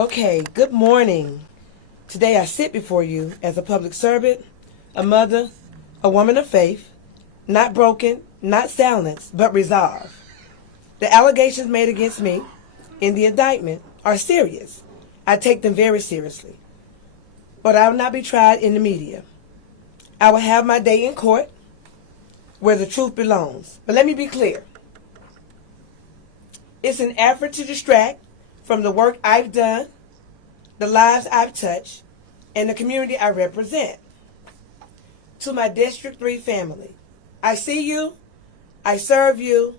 Okay, good morning. Today I sit before you as a public servant, a mother, a woman of faith, not broken, not silenced, but resolved. The allegations made against me in the indictment are serious. I take them very seriously. But I will not be tried in the media. I will have my day in court where the truth belongs. But let me be clear. It's an effort to distract from the work I've done, the lives I've touched, and the community I represent. To my District 3 family, I see you, I serve you,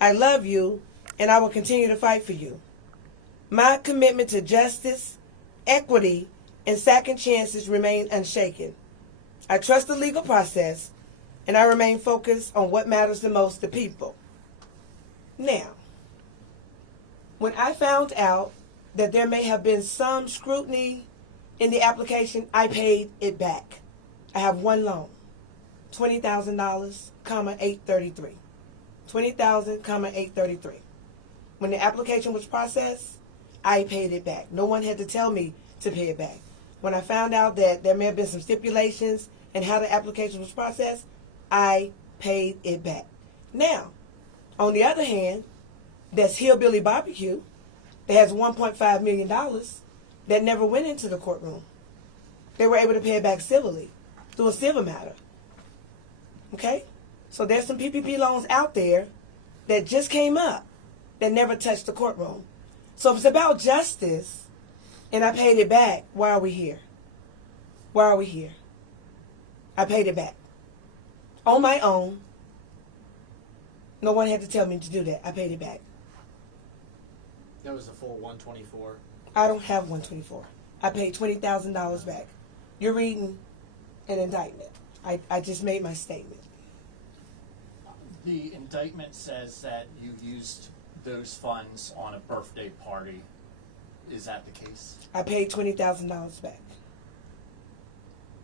I love you, and I will continue to fight for you. My commitment to justice, equity, and second chances remain unshaken. I trust the legal process, and I remain focused on what matters the most to people. Now, when I found out that there may have been some scrutiny in the application, I paid it back. I have one loan, $20,000, $833. $20,000, $833. When the application was processed, I paid it back. No one had to tell me to pay it back. When I found out that there may have been some stipulations in how the application was processed, I paid it back. Now, on the other hand, that's Hillbilly Barbecue that has $1.5 million that never went into the courtroom. They were able to pay it back civilly through a civil matter. Okay? So there's some PPP loans out there that just came up that never touched the courtroom. So if it's about justice and I paid it back, why are we here? Why are we here? I paid it back. On my own. No one had to tell me to do that. I paid it back. That was the full 124. I don't have 124. I paid $20,000 back. You're reading an indictment. I just made my statement. The indictment says that you used those funds on a birthday party. Is that the case? I paid $20,000 back.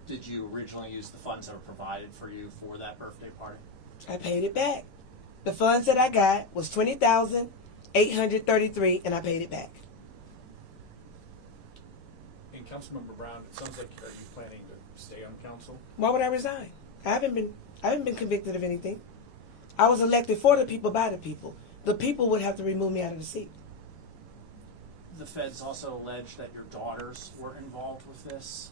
Did you originally use the funds that were provided for you for that birthday party? I paid it back. The funds that I got was $20,833, and I paid it back. And Councilmember Brown, it sounds like are you planning to stay on council? Why would I resign? I haven't been convicted of anything. I was elected for the people, by the people. The people would have to remove me out of the seat. The feds also allege that your daughters were involved with this.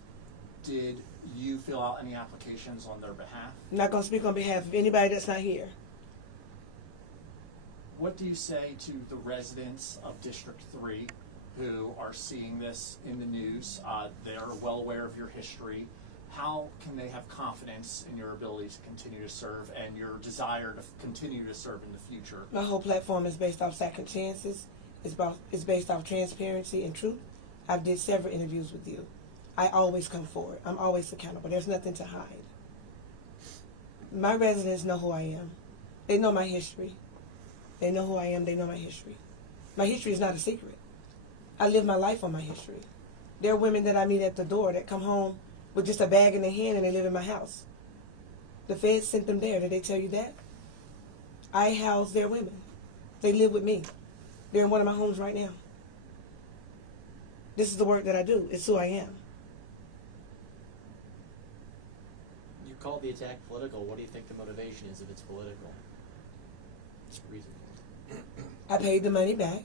Did you fill out any applications on their behalf? I'm not going to speak on behalf of anybody that's not here. What do you say to the residents of District 3 who are seeing this in the news? They're well aware of your history. How can they have confidence in your ability to continue to serve and your desire to continue to serve in the future? My whole platform is based off second chances. It's based off transparency and truth. I did several interviews with you. I always come forward. I'm always accountable. There's nothing to hide. My residents know who I am. They know my history. They know who I am. They know my history. My history is not a secret. I live my life on my history. There are women that I meet at the door that come home with just a bag in their hand and they live in my house. The feds sent them there. Did they tell you that? I house their women. They live with me. They're in one of my homes right now. This is the work that I do. It's who I am. You called the attack political. What do you think the motivation is if it's political? What's the reason? I paid the money back.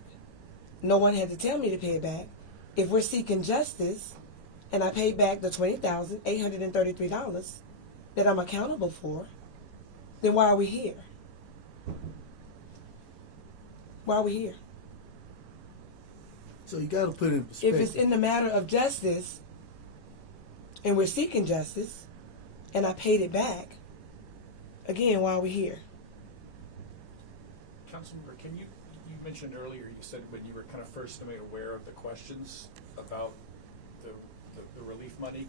No one had to tell me to pay it back. If we're seeking justice, and I paid back the $20,833 that I'm accountable for, then why are we here? Why are we here? So you got to put it in perspective. If it's in the matter of justice, and we're seeking justice, and I paid it back, again, why are we here? Councilmember, you mentioned earlier, you said when you were kind of first made aware of the questions about the relief money,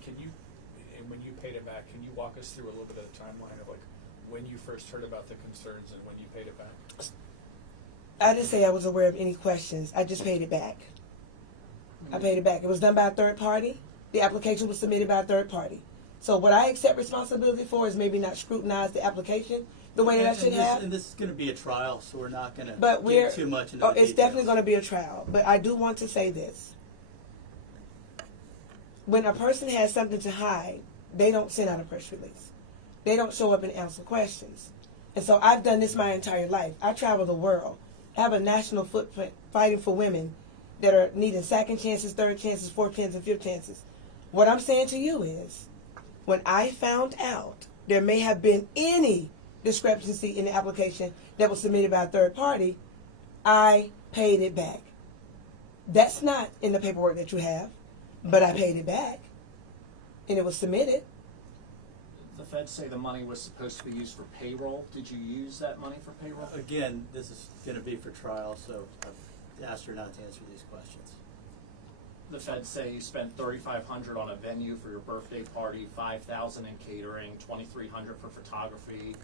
and when you paid it back, can you walk us through a little bit of the timeline of like when you first heard about the concerns and when you paid it back? I didn't say I was aware of any questions. I just paid it back. I paid it back. It was done by a third party. The application was submitted by a third party. So what I accept responsibility for is maybe not scrutinize the application the way that I should have. And this is going to be a trial, so we're not going to get too much into the it's details. definitely going to be a trial. But I do want to say this. when a person has something to hide, they don't send out a press release. They don't show up and answer questions. And so I've done this my entire life. I travel the world. I have a national footprint fighting for women that are needing second chances, third chances, fourth chances, and fifth chances. What I'm saying to you is, when I found out there may have been any discrepancy in the application that was submitted by a third party, I paid it back. That's not in the paperwork that you have, but I paid it back, and it was submitted. The feds say the money was supposed to be used for payroll. Did you use that money for payroll? Again, this is going to be for trial, so I've asked her not to answer these questions. The feds say you spent $3,500 on a venue for your birthday party, $5,000 in catering, $2,300 for photography,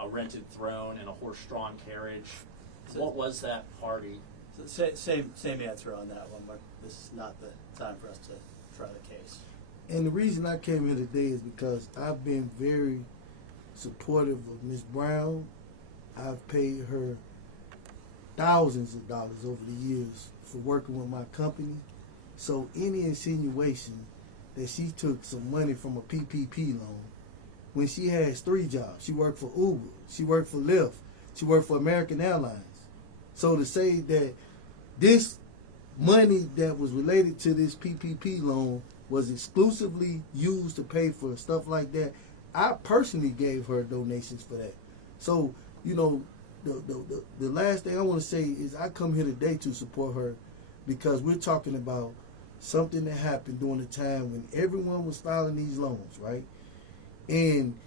a rented throne, and a horse-drawn carriage. So- What was that party? So same answer on that one, but this is not the time for us to try the case. And the reason I came here today is because I've been very supportive of Ms. Brown. I've paid her thousands of dollars over the years for working with my company. So any insinuation that she took some money from a PPP loan, when she has 3 jobs, she worked for Uber, she worked for Lyft, she worked for American Airlines. So to say that this money that was related to this PPP loan was exclusively used to pay for stuff like that, I personally gave her donations for that. So, you know, the last thing I want to say is I come here today to support her because we're talking about something that happened during the time when everyone was filing these loans, right? And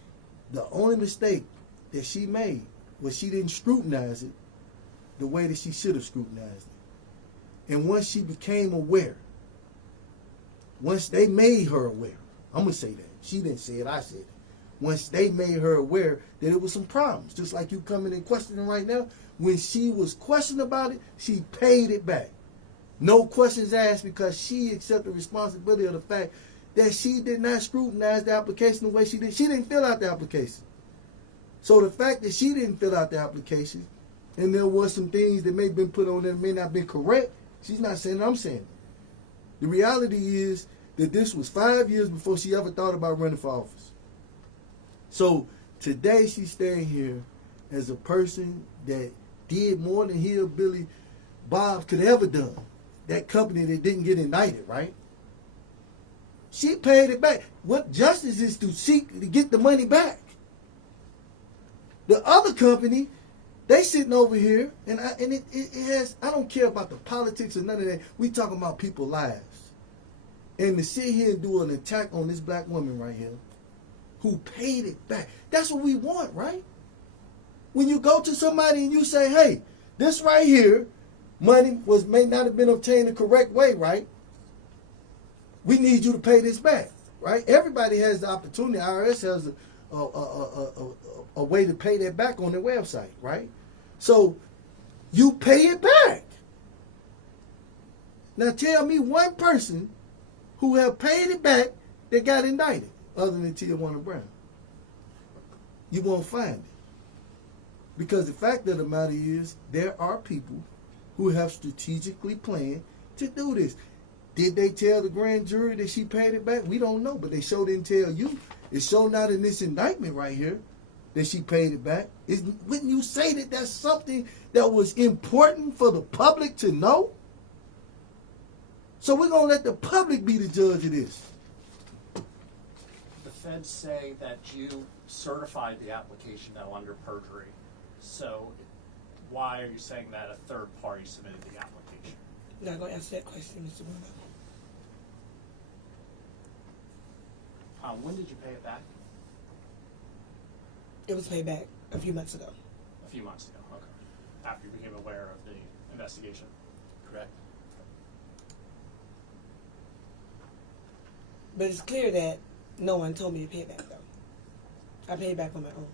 the only mistake that she made was she didn't scrutinize it the way that she should have scrutinized it. And once she became aware, once they made her aware, I'm going to say that. She didn't say it, I said it. Once they made her aware that it was some problems, just like you coming and questioning right now, when she was questioned about it, she paid it back. No questions asked because she accepted responsibility of the fact that she did not scrutinize the application the way she did. She didn't fill out the application. So the fact that she didn't fill out the application and there was some things that may have been put on there that may not have been correct, she's not saying it, I'm saying it. The reality is that this was 5 years before she ever thought about running for office. So today she's staying here as a person that did more than Hillbilly Bob could ever done. That company that didn't get indicted, right? She paid it back. What justice is to seek to get the money back. The other company, they sitting over here, and it has, I don't care about the politics or none of that. We talking about people's lives. And to sit here and do an attack on this black woman right here, who paid it back. That's what we want, right? When you go to somebody and you say, hey, this right here, money may not have been obtained the correct way, right? We need you to pay this back, right? Everybody has the opportunity. IRS has a way to pay that back on their website, right? So you pay it back. Now tell me one person who have paid it back that got indicted other than Tijema Brown. You won't find it. Because the fact of the matter is there are people who have strategically planned to do this. Did they tell the grand jury that she paid it back? We don't know, but they sure didn't tell you. It's sure not in this indictment right here that she paid it back. Wouldn't you say that that's something that was important for the public to know? So we're going to let the public be the judge of this. The feds say that you certified the application though under perjury. So why are you saying that a third party submitted the application? You're not going to answer that question, Mr. Bruno. When did you pay it back? It was paid back a few months ago. A few months ago, okay. After you became aware of the investigation. Correct. But it's clear that no one told me to pay it back, though. I paid it back on my own.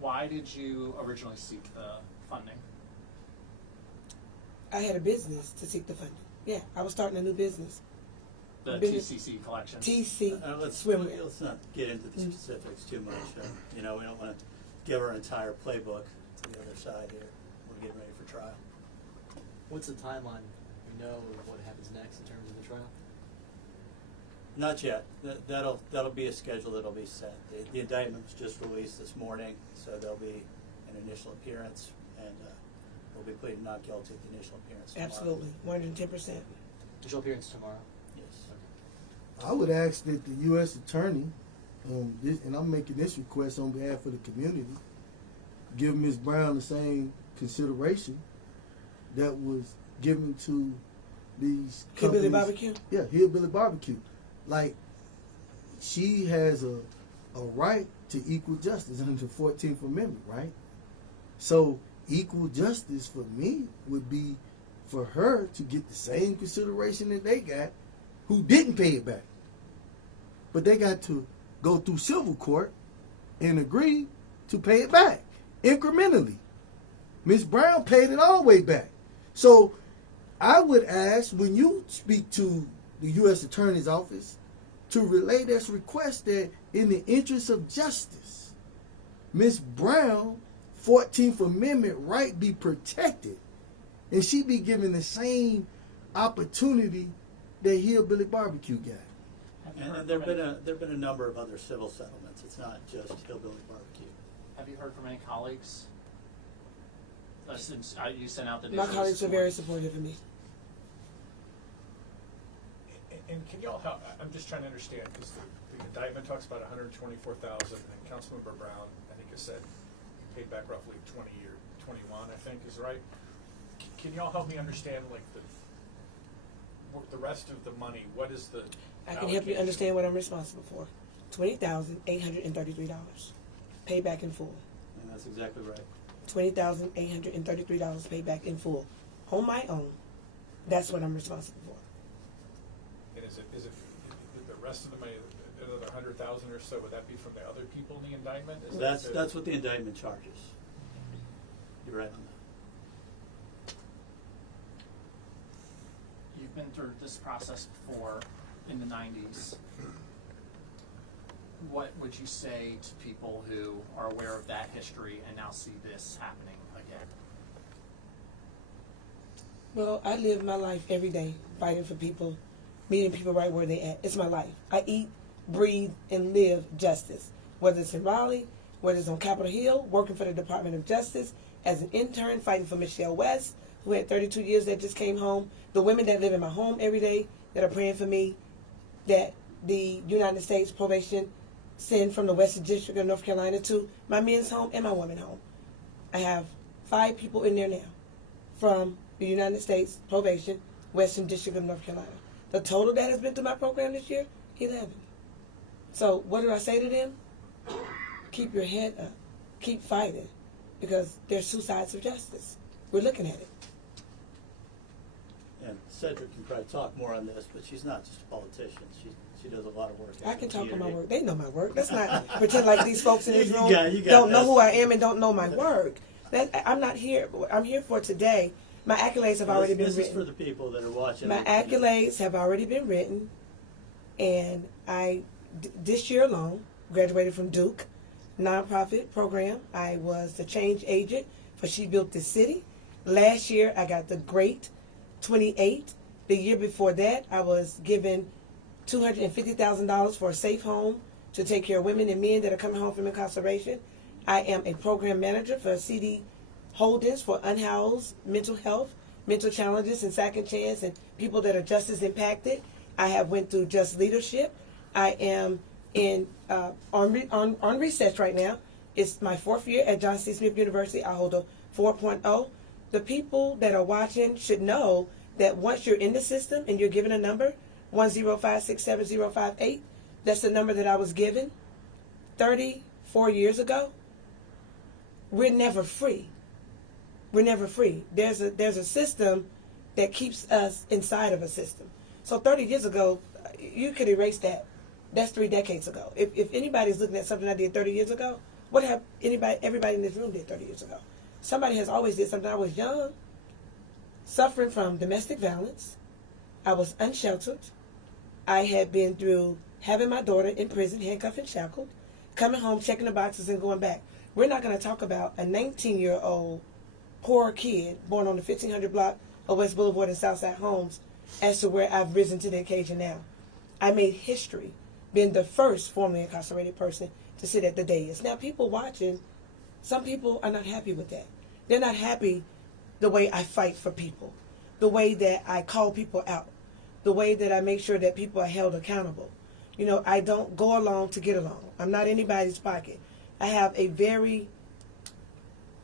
Why did you originally seek the funding? I had a business to seek the funding. Yeah, I was starting a new business. The Business- TCC collections? TC Let's Swimwear. not get into the specifics too much. We don't want to give our entire playbook to the other side here. We're getting ready for trial. What's the timeline? We know what happens next in terms of the trial? Not yet. That'll be a schedule that'll be set. The indictment was just released this morning, so there'll be an initial appearance, and we'll be pleading not guilty at the initial appearance tomorrow. Absolutely, 110%. Initial appearance tomorrow. Yes. I would ask that the U.S. Attorney, and I'm making this request on behalf of the community, give Ms. Brown the same consideration that was given to these Hillbilly companies. Barbecue? Yeah, Hillbilly Barbecue. Like, she has a right to equal justice under the 14th Amendment, right? So equal justice for me would be for her to get the same consideration that they got who didn't pay it back. But they got to go through civil court and agree to pay it back incrementally. Ms. Brown paid it all the way back. So I would ask, when you speak to the U.S. Attorney's Office, to relay this request that in the interest of justice, Ms. Brown 14th Amendment right be protected, and she be given the same opportunity that Hillbilly Barbecue got. And there've been a number of other civil settlements. It's not just Hillbilly Barbecue. Have you heard from any colleagues? Since you sent out the My news colleagues this are very morning. supportive of me. And can y'all help, I'm just trying to understand, because the indictment talks about 124,000, and Councilmember Brown, I think, has said he paid back roughly 21, I think, is right. Can y'all help me understand, like, the rest of the money? What is the I can help you understand what I'm responsible for. $20,833 paid back in full. And that's exactly right. $20,833 paid back in full on my own. That's what I'm responsible for. And is it the rest of the money, another 100,000 or so? Would that be from the other people in the indictment? Is That's what the indictment charges. You're right on that. You've been through this process before in the 90s. What would you say to people who are aware of that history and now see this happening again? Well, I live my life every day fighting for people, meeting people right where they at. It's my life. I eat, breathe, and live justice. Whether it's in Raleigh, whether it's on Capitol Hill, working for the Department of Justice, as an intern fighting for Michelle West, who had 32 years that just came home, the women that live in my home every day that are praying for me, that the United States probation send from the Western District of North Carolina to my men's home and my women's home. I have 5 people in there now from the United States probation, Western District of North Carolina. The total that has been through my program this year, 11. So what do I say to them? Keep your head up. Keep fighting, because there's 2 sides of justice. We're looking at it. And Cedric can probably talk more on this, but she's not just a politician. She does a lot of work. in I the can talk on my community. work. They know my work. Let's not pretend like these folks in this You room got don't know this. who I am and don't know my work. I'm not here. I'm here for today. My accolades have already been This is written. for the people that are watching. My accolades have already been written, and this year alone, graduated from Duke nonprofit program. I was the change agent for She Built This City. Last year, I got the Great 28. The year before that, I was given $250,000 for a safe home to take care of women and men that are coming home from incarceration. I am a program manager for CD Holdings for unhoused mental health, mental challenges, and second chance, and people that are justice impacted. I have went through Just Leadership. I am on research right now. It's my 4th year at John C. Smith University. I hold a 4.0. The people that are watching should know that once you're in the system and you're given a number, 105677058, that's the number that I was given 34 years ago. We're never free. We're never free. There's a system that keeps us inside of a system. So 30 years ago, you could erase that. That's 3 decades ago. If anybody's looking at something I did 30 years ago, what have everybody in this room did 30 years ago? Somebody has always did something. I was young, suffering from domestic violence. I was unsheltered. I had been through having my daughter in prison, handcuffed and shackled, coming home, checking the boxes and going back. We're not going to talk about a 19-year-old poor kid born on the 1500 block of West Boulevard in Southside Homes as to where I've risen to the occasion now. I made history, being the first formerly incarcerated person to sit at the dais. Now, people watching, some people are not happy with that. They're not happy the way I fight for people, the way that I call people out, the way that I make sure that people are held accountable. You know, I don't go along to get along. I'm not anybody's pocket. I have a very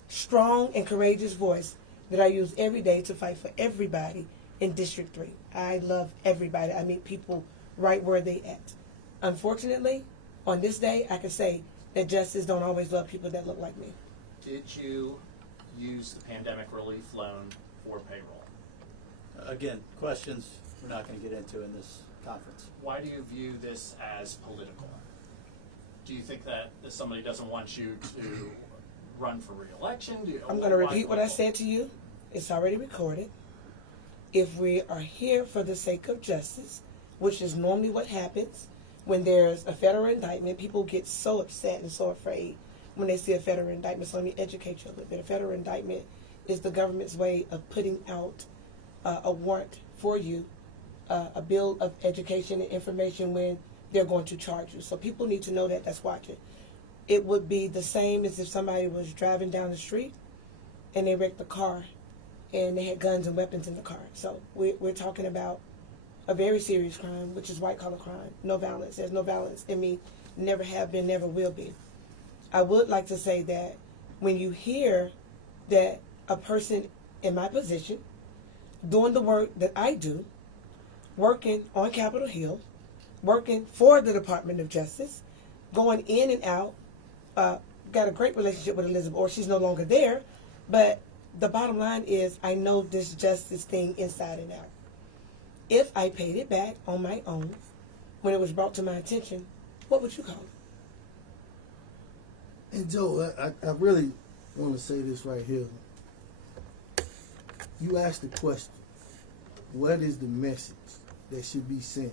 strong and courageous voice that I use every day to fight for everybody in District 3. I love everybody. I meet people right where they at. Unfortunately, on this day, I can say that justice don't always love people that look like me. Did you use the pandemic relief loan for payroll? Again, questions we're not going to get into in this conference. Why do you view this as political? Do you think that somebody doesn't want you to run for re-election? I'm going to repeat what I said to you. It's already recorded. If we are here for the sake of justice, which is normally what happens when there's a federal indictment, people get so upset and so afraid when they see a federal indictment. So let me educate you a little bit. A federal indictment is the government's way of putting out a warrant for you, a bill of education and information when they're going to charge you. So people need to know that that's watching. It would be the same as if somebody was driving down the street and they wrecked the car and they had guns and weapons in the car. So we're talking about a very serious crime, which is white-collar crime. No violence. There's no violence in me. Never have been, never will be. I would like to say that when you hear that a person in my position doing the work that I do, working on Capitol Hill, working for the Department of Justice, going in and out, got a great relationship with Elizabeth, or she's no longer there, but the bottom line is I know this justice thing inside and out. If I paid it back on my own when it was brought to my attention, what would you call it? And Joe, I really want to say this right here. You asked the question, what is the message that should be sent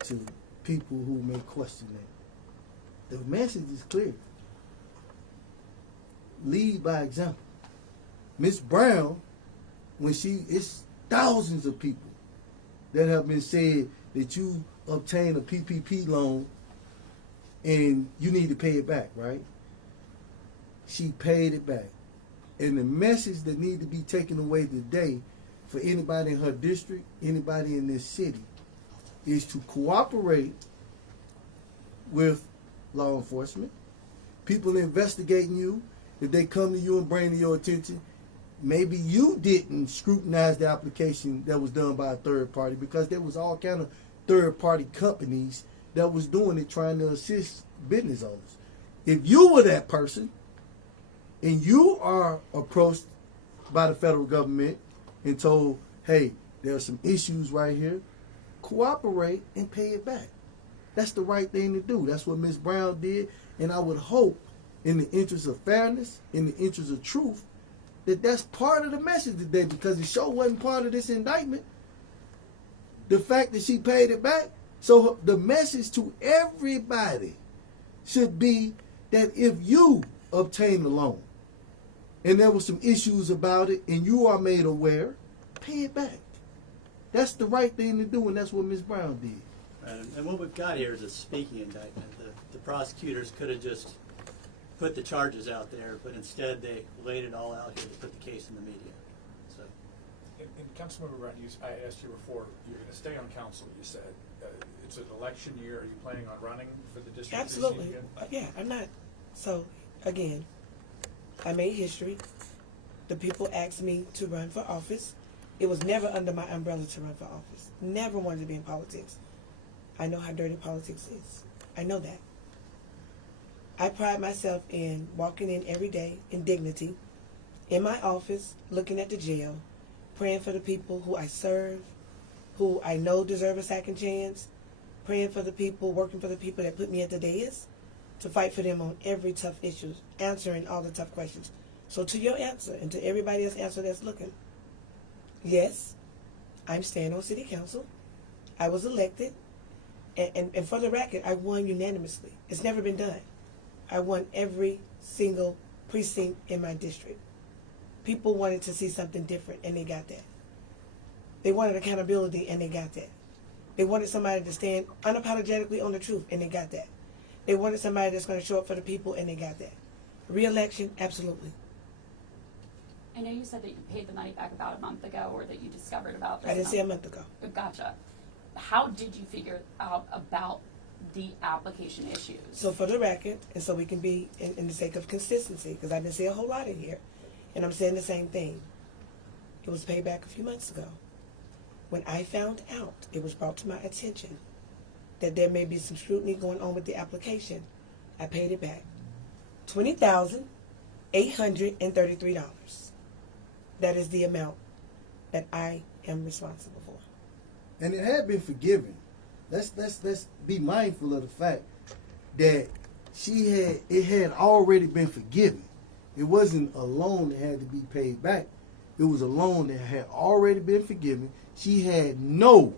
to people who may question that? The message is clear. Lead by example. Ms. Brown, it's thousands of people that have been said that you obtained a PPP loan and you need to pay it back, right? She paid it back. And the message that need to be taken away today for anybody in her district, anybody in this city, is to cooperate with law enforcement. People investigating you, if they come to you and bring to your attention, maybe you didn't scrutinize the application that was done by a third party, because there was all kind of third party companies that was doing it, trying to assist business owners. If you were that person and you are approached by the federal government and told, hey, there are some issues right here, cooperate and pay it back. That's the right thing to do. That's what Ms. Brown did. And I would hope, in the interest of fairness, in the interest of truth, that that's part of the message today, because it sure wasn't part of this indictment. The fact that she paid it back. So the message to everybody should be that if you obtain the loan and there were some issues about it and you are made aware, pay it back. That's the right thing to do, and that's what Ms. Brown did. And what we've got here is a speaking indictment. The prosecutors could have just put the charges out there, but instead they laid it all out here to put the case in the media. So, And Councilmember Brown, I asked you before, you're going to stay on council, you said. It's an election year. Are you planning on running for the district? Absolutely. Yeah, I'm not. So, again, I made history. The people asked me to run for office. It was never under my umbrella to run for office. Never wanted to be in politics. I know how dirty politics is. I know that. I pride myself in walking in every day in dignity, in my office, looking at the jail, praying for the people who I serve, who I know deserve a second chance, praying for the people, working for the people that put me at the dais, to fight for them on every tough issue, answering all the tough questions. So to your answer, and to everybody else's answer that's looking, yes, I'm staying on city council. I was elected, and for the record, I won unanimously. It's never been done. I won every single precinct in my district. People wanted to see something different, and they got that. They wanted accountability, and they got that. They wanted somebody to stand unapologetically on the truth, and they got that. They wanted somebody that's going to show up for the people, and they got that. Re-election, absolutely. I know you said that you paid the money back about a month ago, or that you discovered about this. I didn't say a month ago. Gotcha. How did you figure out about the application issues? So for the record, and so we can be in the sake of consistency, because I didn't say a whole lot in here, and I'm saying the same thing. It was paid back a few months ago. When I found out, it was brought to my attention that there may be some scrutiny going on with the application, I paid it back. $20,833. That is the amount that I am responsible for. And it had been forgiven. Let's be mindful of the fact that it had already been forgiven. It wasn't a loan that had to be paid back. It was a loan that had already been forgiven. She had no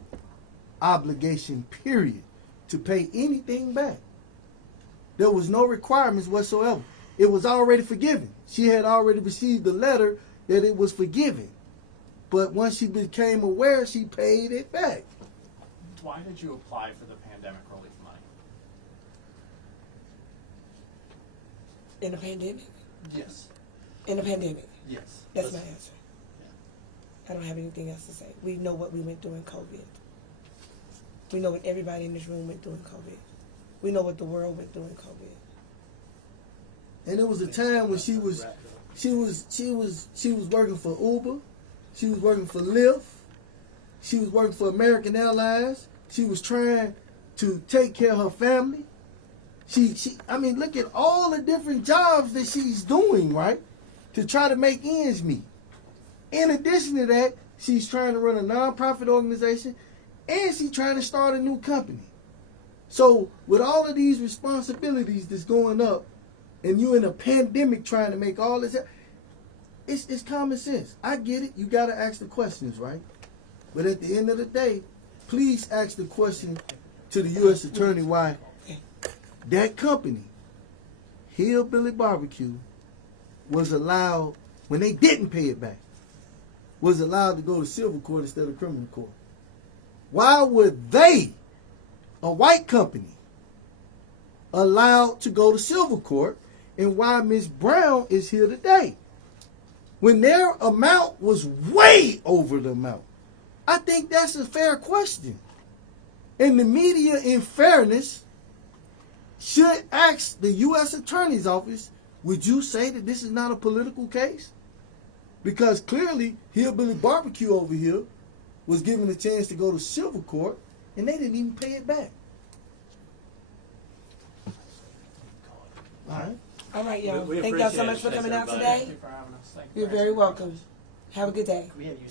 obligation, period, to pay anything back. There was no requirements whatsoever. It was already forgiven. She had already received the letter that it was forgiven. But once she became aware, she paid it back. Why did you apply for the pandemic relief money? In the pandemic? Yes. In the pandemic. Yes. That's my answer. I don't have anything else to say. We know what we went through in COVID. We know what everybody in this room went through in COVID. We know what the world went through in COVID. And there was a time when she was working for Uber, she was working for Lyft, she was working for American Airlines. She was trying to take care of her family. I mean, look at all the different jobs that she's doing, right, to try to make ends meet. In addition to that, she's trying to run a nonprofit organization, and she's trying to start a new company. So with all of these responsibilities that's going up, and you in a pandemic trying to make all this, it's common sense. I get it. You got to ask the questions, right? But at the end of the day, please ask the question to the U.S. Attorney why that company, Hillbilly Barbecue, was allowed, when they didn't pay it back, was allowed to go to civil court instead of criminal court. Why were they, a white company, allowed to go to civil court, and why Ms. Brown is here today? When their amount was way over the amount. I think that's a fair question. And the media, in fairness, should ask the U.S. Attorney's Office, would you say that this is not a political case? Because clearly, Hillbilly Barbecue over here was given a chance to go to civil court, and they didn't even pay it back. All right. All right, y'all. We Thank y'all so appreciate much it. for coming Thanks, out everybody. today. Thank you for having us. Thank you You're for very answering welcome. questions. Have a good day. We have you.